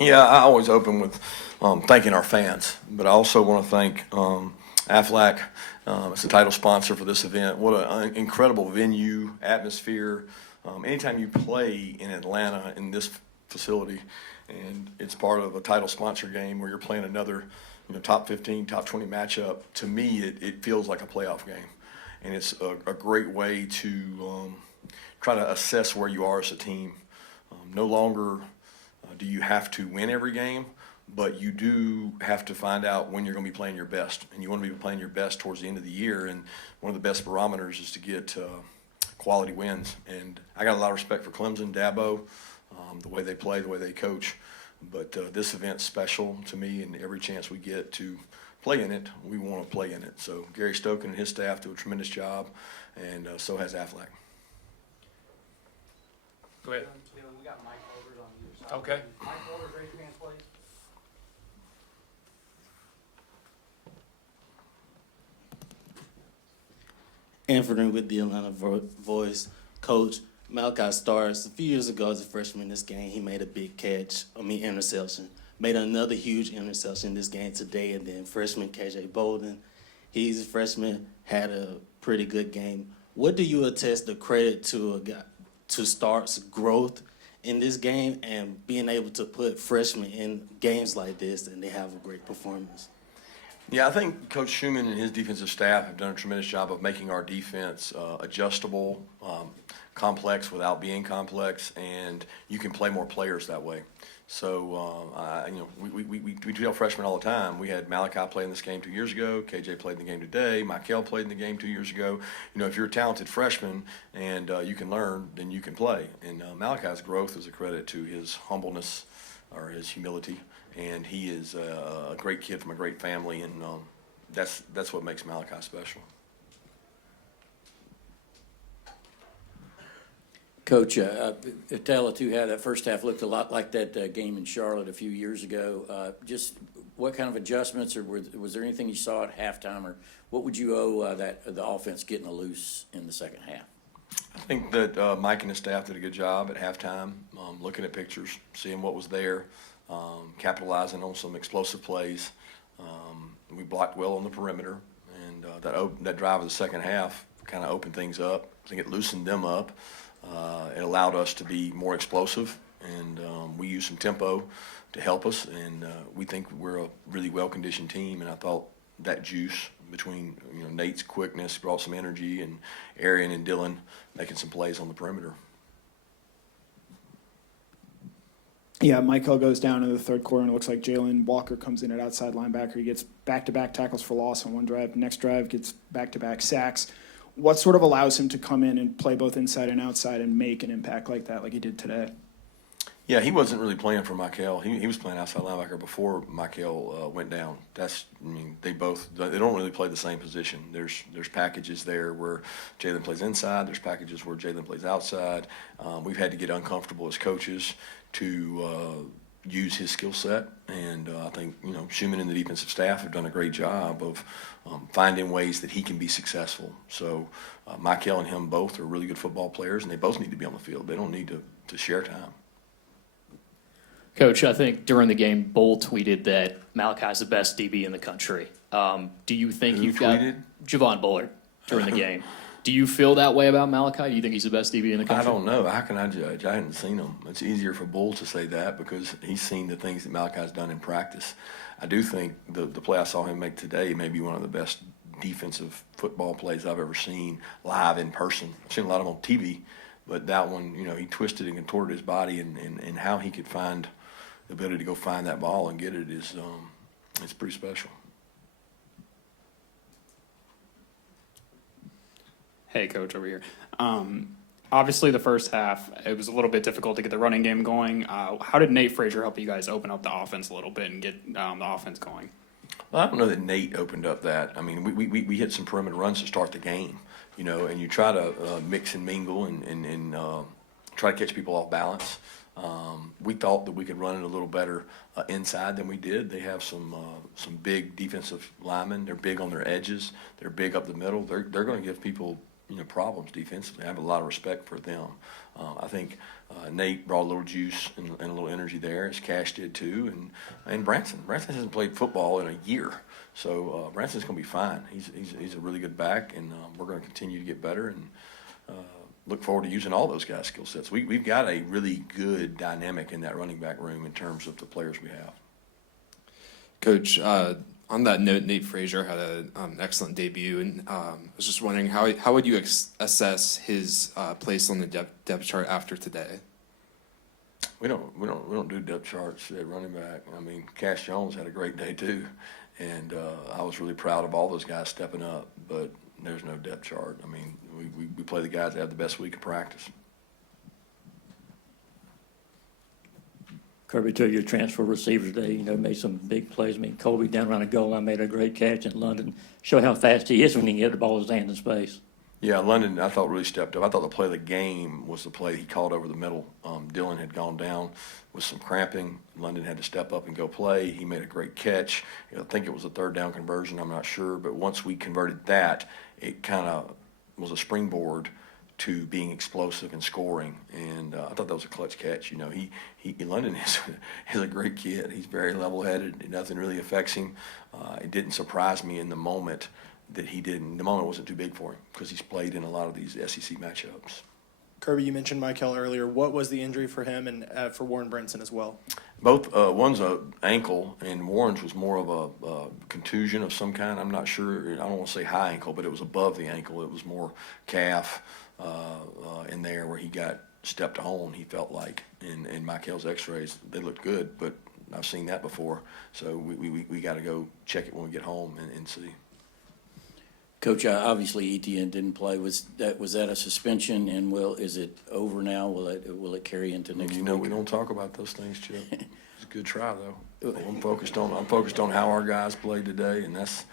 Yeah, I always open with thanking our fans, but I also want to thank Aflac as the title sponsor for this event. What an incredible venue, atmosphere. Anytime you play in Atlanta in this facility, and it's part of a title sponsor game where you're playing another, top 15, top 20 matchup, to me it feels like a playoff game, and it's a great way to try to assess where you are as a team. No longer do you have to win every game, but you do have to find out when you're going to be playing your best, and you want to be playing your best towards the end of the year. And one of the best barometers is to get quality wins. And I got a lot of respect for Clemson, Dabo, the way they play, the way they coach. But this event's special to me, and every chance we get to play in it, we want to play in it. So Gary Stoken and his staff do a tremendous job, and so has Aflac. Go ahead. We got mic holders on either side. Okay. Mic holders, raise your hands, please. Anthony with the Atlanta Voice. Coach, Malachi Starks, a few years ago as a freshman in this game, he made a big interception. Made another huge interception in this game today, and then freshman KJ Bolden, he's a freshman, had a pretty good game. What do you attest the credit to a guy, to Starks' growth in this game and being able to put freshmen in games like this and they have a great performance? Yeah, I think Coach Schumann and his defensive staff have done a tremendous job of making our defense adjustable, complex without being complex, and you can play more players that way. So, we tell freshmen all the time. We had Malachi play in this game 2 years ago. KJ played in the game today. Michael played in the game 2 years ago. If you're a talented freshman and you can learn, then you can play. And Malachi's growth is a credit to his humbleness or his humility. And he is a great kid from a great family, and that's what makes Malachi special. Coach, Talatoo had that first half looked a lot like that game in Charlotte a few years ago. Just what kind of adjustments, or was there anything you saw at halftime, or what would you owe the offense getting loose in the second half? I think that Mike and his staff did a good job at halftime, looking at pictures, seeing what was there, capitalizing on some explosive plays. We blocked well on the perimeter, and that drive of the second half kind of opened things up. I think it loosened them up. It allowed us to be more explosive, and we used some tempo to help us, and we think we're a really well-conditioned team, and I thought that juice between Nate's quickness brought some energy, and Arian and Dylan making some plays on the perimeter. Yeah, Michael goes down in the third quarter, and it looks like Jalen Walker comes in at outside linebacker. He gets back-to-back tackles for loss on one drive. Next drive gets back-to-back sacks. What sort of allows him to come in and play both inside and outside and make an impact like that, like he did today? Yeah, he wasn't really playing for Michael. He was playing outside linebacker before Michael went down. They don't really play the same position. There's packages there where Jalen plays inside. There's packages where Jalen plays outside. We've had to get uncomfortable as coaches to use his skill set, and I think Schumann and the defensive staff have done a great job of finding ways that he can be successful. So Michael and him both are really good football players, and they both need to be on the field. They don't need to share time. Coach, I think during the game, Bull tweeted that Malachi's the best DB in the country. Do you think Who you've tweeted? got Javon Bullard during the game? Do you feel that way about Malachi? Do you think he's the best DB in the country? I don't know. How can I judge? I hadn't seen him. It's easier for Bull to say that because he's seen the things that Malachi's done in practice. I do think the play I saw him make today may be one of the best defensive football plays I've ever seen live in person. I've seen a lot of them on TV, but that one, he twisted and contorted his body, and how he could find the ability to go find that ball and get it is it's pretty special. Hey, Coach, over here. Obviously, the first half, it was a little bit difficult to get the running game going. How did Nate Frazier help you guys open up the offense a little bit and get the offense going? Well, I don't know that Nate opened up that. I mean, we hit some perimeter runs to start the game, and you try to mix and mingle and try to catch people off balance. We thought that we could run it a little better inside than we did. They have some big defensive linemen. They're big on their edges. They're big up the middle. They're going to give people problems defensively. I have a lot of respect for them. I think Nate brought a little juice and a little energy there, as Cash did too, and Branson. Branson hasn't played football in a year, so Branson's going to be fine. He's a really good back, and we're going to continue to get better and look forward to using all those guys' skill sets. We've got a really good dynamic in that running back room in terms of the players we have. Coach, on that note, Nate Frazier had an excellent debut, and I was just wondering how would you assess his place on the depth chart after today? We don't do depth charts at running back. I mean, Cash Jones had a great day too, and I was really proud of all those guys stepping up. But there's no depth chart. I mean, we play the guys that have the best week of practice. Kirby, to your transfer receiver today, made some big plays. I mean, Colby down around the goal line made a great catch in London. Show how fast he is when he can get the ball in his hand in space. Yeah, London, I thought really stepped up. I thought the play of the game was the play he called over the middle. Dillon had gone down with some cramping. London had to step up and go play. He made a great catch. I think it was a third down conversion. I'm not sure. But once we converted that, it kind of was a springboard to being explosive and scoring. And I thought that was a clutch catch. London is a great kid. He's very level-headed. Nothing really affects him. It didn't surprise me in the moment that he didn't. The moment wasn't too big for him because he's played in a lot of these SEC matchups. Kirby, you mentioned Michael earlier. What was the injury for him and for Warren Brinson as well? Both, one's a ankle and Warren's was more of a contusion of some kind. I'm not sure. I don't want to say high ankle, but it was above the ankle. It was more calf in there where he got stepped home, he felt like. In Michael's x-rays, they looked good, but I've seen that before. So we got to go check it when we get home and see. Coach, obviously Etienne didn't play. Was that a suspension, and is it over now? Will it carry into next week? We don't talk about those things, Chip. It's a good try though. I'm focused on how our guys played today, and that's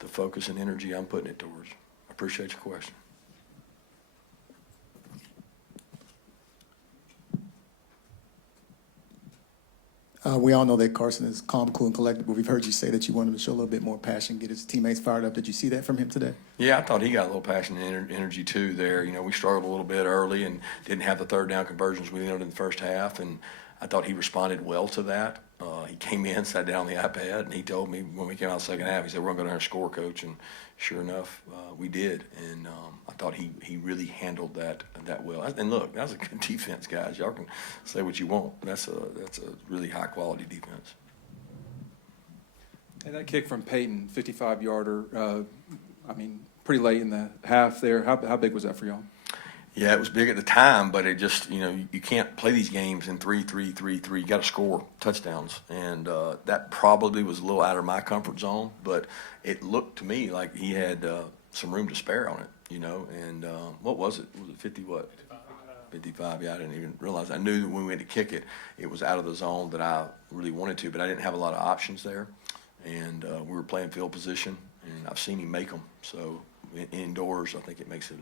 the focus and energy I'm putting it towards. I appreciate your question. We all know that Carson is calm, cool, and collected, but we've heard you say that you want him to show a little bit more passion, get his teammates fired up. Did you see that from him today? Yeah, I thought he got a little passion and energy too there. We struggled a little bit early and didn't have the third down conversions we needed in the first half, and I thought he responded well to that. He came in, sat down on the iPad, and he told me when we came out the second half, he said, "We're going to go down there and score, Coach," and sure enough, we did. And I thought he really handled that well. And look, that was a good defense, guys. Y'all can say what you want. That's a really high-quality defense. And that kick from Peyton, 55-yarder, pretty late in the half there. How big was that for y'all? Yeah, it was big at the time, but it just, you can't play these games in 3-3-3-3. You got to score touchdowns. And that probably was a little out of my comfort zone, but it looked to me like he had some room to spare on it, And what was it? Was it 50 what? 55, yeah, I didn't even realize. I knew that when we went to kick it, it was out of the zone that I really wanted to, but I didn't have a lot of options there. And we were playing field position, and I've seen him make them. So indoors, I think it makes it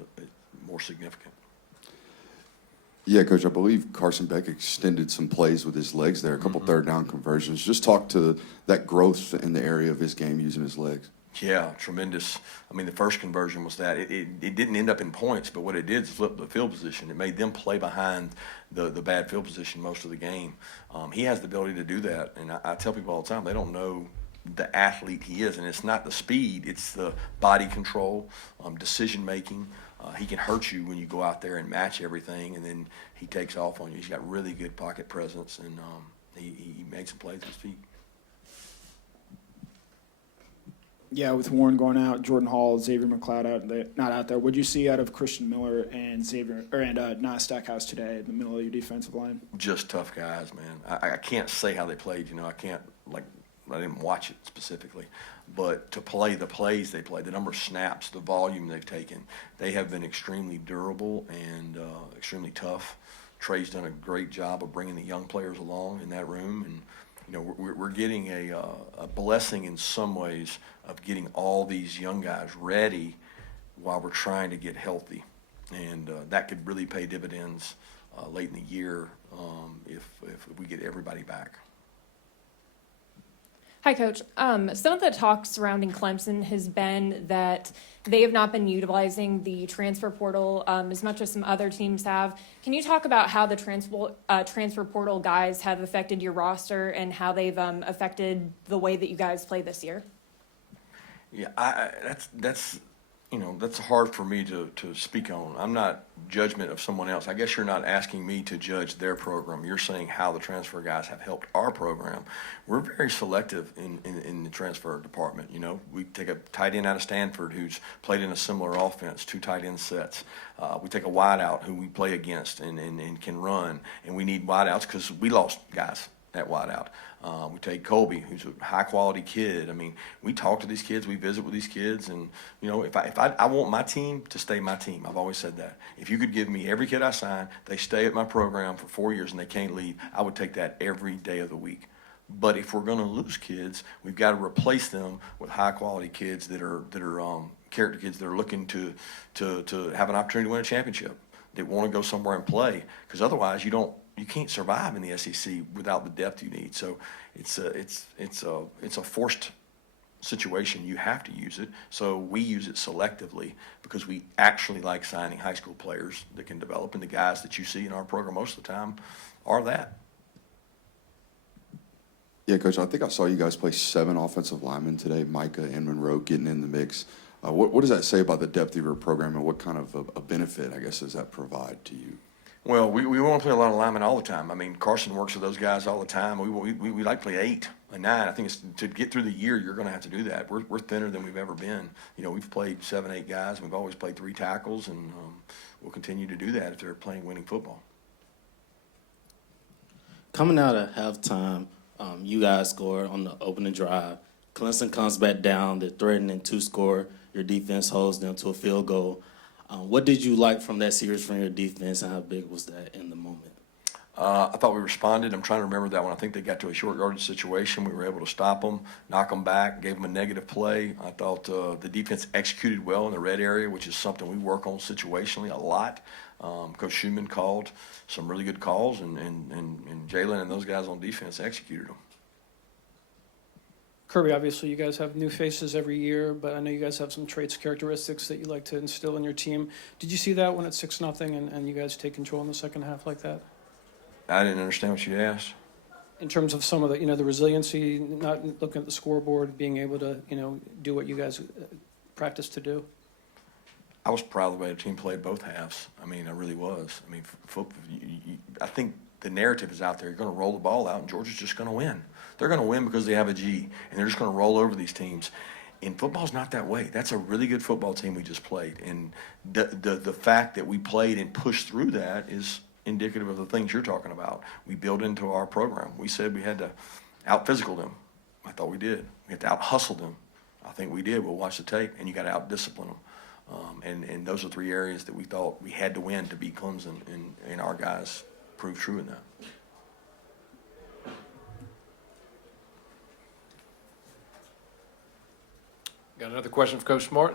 more significant. Yeah, Coach, I believe Carson Beck extended some plays with his legs there, a couple third down conversions. Just talk to that growth in the area of his game using his legs. Yeah, tremendous. The first conversion was that. It didn't end up in points, but what it did is flip the field position. It made them play behind the bad field position most of the game. He has the ability to do that, and I tell people all the time, they don't know the athlete he is, and it's not the speed, it's the body control, decision-making. He can hurt you when you go out there and match everything, and then he takes off on you. He's got really good pocket presence, and he makes some plays with his feet. Yeah, with Warren going out, Jordan Hall, Xavier McLeod not out there. What did you see out of Christian Miller and Nas Stackhouse today in the middle of your defensive line? Just tough guys, man. I can't say how they played. I didn't watch it specifically, but to play the plays they played, the number of snaps, the volume they've taken, they have been extremely durable and extremely tough. Trey's done a great job of bringing the young players along in that room, and we're getting a blessing in some ways of getting all these young guys ready while we're trying to get healthy, and that could really pay dividends late in the year if we get everybody back. Hi, Coach. Some of the talk surrounding Clemson has been that they have not been utilizing the transfer portal as much as some other teams have. Can you talk about how the transfer portal guys have affected your roster and how they've affected the way that you guys play this year? Yeah, that's hard for me to speak on. I'm not judgment of someone else. I guess you're not asking me to judge their program. You're saying how the transfer guys have helped our program. We're very selective in the transfer department. We take a tight end out of Stanford who's played in a similar offense, 2 tight end sets. We take a wide out who we play against and can run, and we need wide outs because we lost guys at wide out. We take Colby, who's a high quality kid. I mean, we talk to these kids, we visit with these kids, and if I want my team to stay my team. I've always said that. If you could give me every kid I sign, they stay at my program for 4 years and they can't leave, I would take that every day of the week. But if we're going to lose kids, we've got to replace them with high quality kids that are character kids that are looking to have an opportunity to win a championship, that want to go somewhere and play. Because otherwise, you can't survive in the SEC without the depth you need. So it's a forced situation. You have to use it. So we use it selectively because we actually like signing high school players that can develop, and the guys that you see in our program most of the time are that. Yeah, Coach, I think I saw you guys play 7 offensive linemen today, Micah and Monroe getting in the mix. What does that say about the depth of your program, and what kind of a benefit, I guess, does that provide to you? Well, we want to play a lot of linemen all the time. I mean, Carson works with those guys all the time. We like to play 8 and 9. I think it's to get through the year, you're going to have to do that. We're thinner than we've ever been. We've played 7, 8 guys. And we've always played 3 tackles, and we'll continue to do that if they're playing winning football. Coming out of halftime, you guys scored on the opening drive. Clemson comes back down. They're threatening to score. Your defense holds them to a field goal. What did you like from that series from your defense, and how big was that in the moment? I thought we responded. I'm trying to remember that one. I think they got to a short yardage situation. We were able to stop them, knock them back, gave them a negative play. I thought the defense executed well in the red area, which is something we work on situationally a lot. Coach Schumann called some really good calls, and Jalen and those guys on defense executed them. Kirby, obviously you guys have new faces every year, but I know you guys have some traits, characteristics that you like to instill in your team. Did you see that when it's 6-0 and you guys take control in the second half like that? I didn't understand what you asked. In terms of some of the, the resiliency, not looking at the scoreboard, being able to, do what you guys practice to do? I was proud of the way the team played both halves. I mean, I really was. I mean, I think the narrative is out there. You're going to roll the ball out, and Georgia's just going to win. They're going to win because they have a G, and they're just going to roll over these teams. And football's not that way. That's a really good football team we just played. And the fact that we played and pushed through that is indicative of the things you're talking about. We built into our program. We said we had to out-physical them. I thought we did. We had to out-hustle them. I think we did. We'll watch the tape, and you got to out-discipline them. And those are 3 areas that we thought we had to win to beat Clemson, and our guys proved true in that. Got another question for Coach Smart?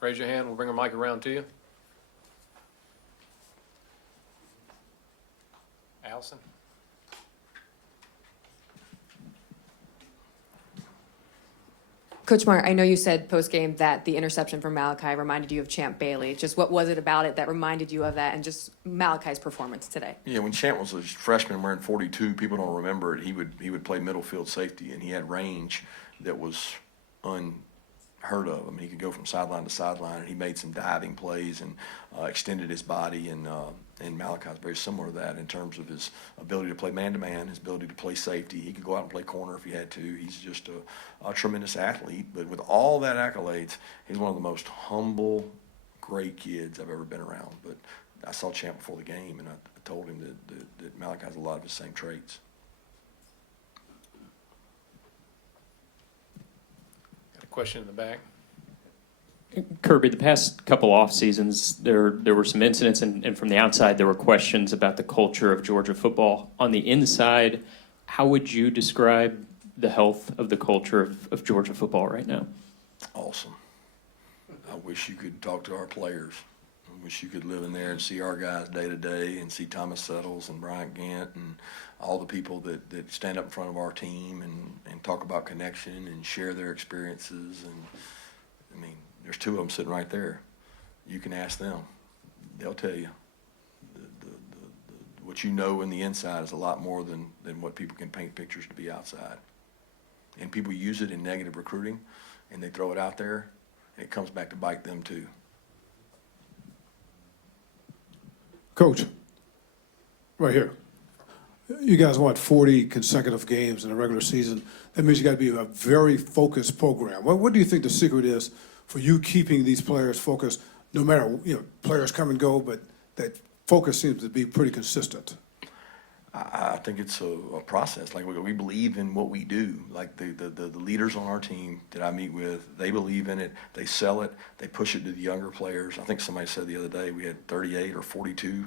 Raise your hand. We'll bring a mic around to you. Allison? Coach Smart, I know you said post-game that the interception from Malachi reminded you of Champ Bailey. Just what was it about it that reminded you of that, and just Malachi's performance today? Yeah, when Champ was a freshman wearing 42, people don't remember it. He would play middle field safety, and he had range that was unheard of. I mean, he could go from sideline to sideline, and he made some diving plays and extended his body. And Malachi's very similar to that in terms of his ability to play man-to-man, his ability to play safety. He could go out and play corner if he had to. He's just a tremendous athlete. But with all that accolades, he's one of the most humble, great kids I've ever been around. But I saw Champ before the game, and I told him that Malachi has a lot of his same traits. Got a question in the back. Kirby, the past couple off seasons, there were some incidents, and from the outside, there were questions about the culture of Georgia football. On the inside, how would you describe the health of the culture of Georgia football right now? Awesome. I wish you could talk to our players. Wish you could live in there and see our guys day to day and see Thomas Settles and Bryant Gant and all the people that stand up in front of our team and talk about connection and share their experiences. And I mean, there's two of them sitting right there. You can ask them. They'll tell you. What you know in the inside is a lot more than what people can paint pictures to be outside. And people use it in negative recruiting, and they throw it out there, and it comes back to bite them too. Coach, right here. You guys won 40 consecutive games in the regular season. That means you got to be a very focused program. What do you think the secret is for you keeping these players focused, no matter, players come and go, but that focus seems to be pretty consistent? I think it's a process. Like we believe in what we do. Like the leaders on our team that I meet with, they believe in it. They sell it. They push it to the younger players. I think somebody said the other day we had 38 or 42.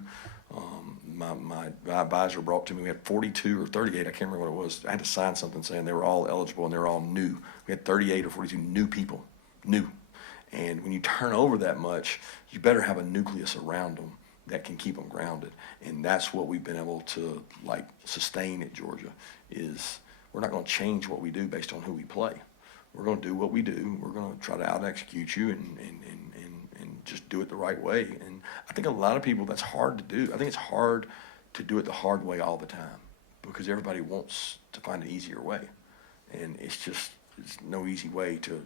My advisor brought to me, we had 42 or 38. I can't remember what it was. I had to sign something saying they were all eligible and they were all new. We had 38 or 42 new people, new. And when you turn over that much, you better have a nucleus around them that can keep them grounded. And that's what we've been able to sustain at Georgia, is we're not going to change what we do based on who we play. We're going to do what we do. We're going to try to out-execute you and just do it the right way. And I think a lot of people, that's hard to do. I think it's hard to do it the hard way all the time because everybody wants to find an easier way. And it's no easy way to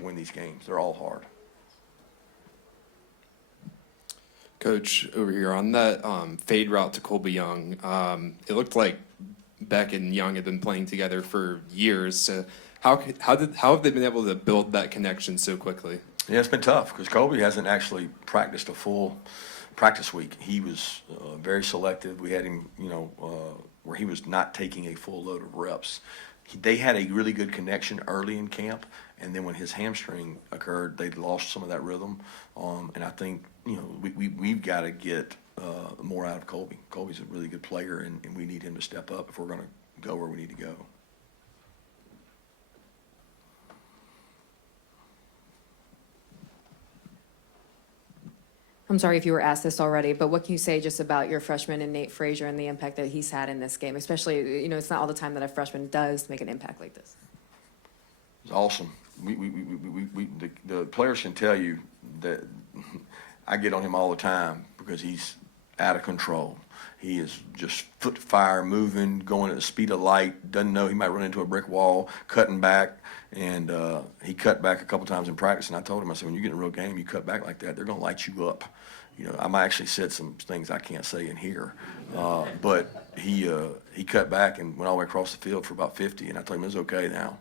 win these games. They're all hard. Coach, over here on that fade route to Colby Young, it looked like Beck and Young had been playing together for years. So how have they been able to build that connection so quickly? Yeah, it's been tough because Colby hasn't actually practiced a full practice week. He was very selective. We had him, where he was not taking a full load of reps. They had a really good connection early in camp, and then when his hamstring occurred, they lost some of that rhythm. And I think we've got to get more out of Colby. Colby's a really good player, and we need him to step up if we're going to go where we need to go. I'm sorry if you were asked this already, but what can you say just about your freshman and Nate Frazier and the impact that he's had in this game? Especially, it's not all the time that a freshman does make an impact like this. It's awesome. The players can tell you that I get on him all the time because he's out of control. He is just foot fire, moving, going at the speed of light, doesn't know he might run into a brick wall, cutting back. And he cut back a couple times in practice, and I told him, I said, when you get in a real game, you cut back like that, they're going to light you up. I might actually said some things I can't say in here. But he cut back and went all the way across the field for about 50, and I told him it's okay now.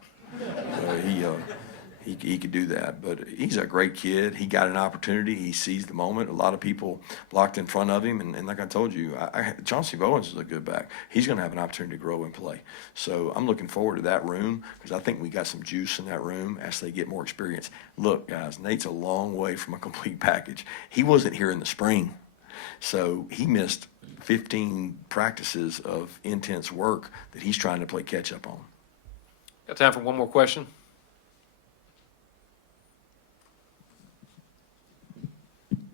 He could do that, but he's a great kid. He got an opportunity. He seized the moment. A lot of people blocked in front of him, and like I told you, Chauncey Bowens is a good back. He's going to have an opportunity to grow and play. So I'm looking forward to that room because I think we got some juice in that room as they get more experience. Look, guys, Nate's a long way from a complete package. He wasn't here in the spring, so he missed 15 practices of intense work that he's trying to play catch up on. Got time for one more question?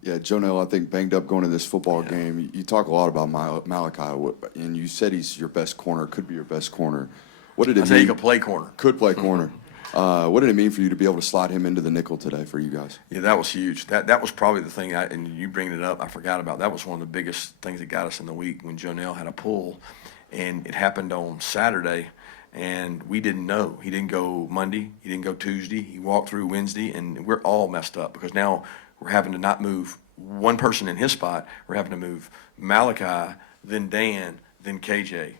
Yeah, Jonell, I think banged up going to this football game. You talk a lot about Malachi, and you said he's your best corner, could be your best corner. What did it mean? He could play corner. Could play corner. What did it mean for you to be able to slide him into the nickel today for you guys? Yeah, that was huge. That was probably the thing, and you bringing it up, I forgot about. That was one of the biggest things that got us in the week when Jonell had a pull, and it happened on Saturday, and we didn't know. He didn't go Monday. He didn't go Tuesday. He walked through Wednesday, and we're all messed up because now we're having to not move one person in his spot. We're having to move Malachi, then Dan, then KJ.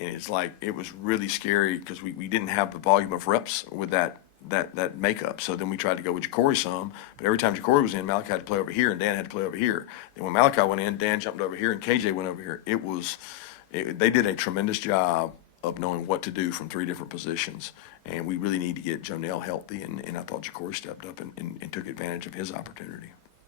And it's like, it was really scary because we didn't have the volume of reps with that makeup. So then we tried to go with Ja'Cory some, but every time Ja'Cory was in, Malachi had to play over here and Dan had to play over here. Then when Malachi went in, Dan jumped over here and KJ went over here. They did a tremendous job of knowing what to do from three different positions. And we really need to get Jonell healthy, and I thought Ja'Cory stepped up and took advantage of his opportunity.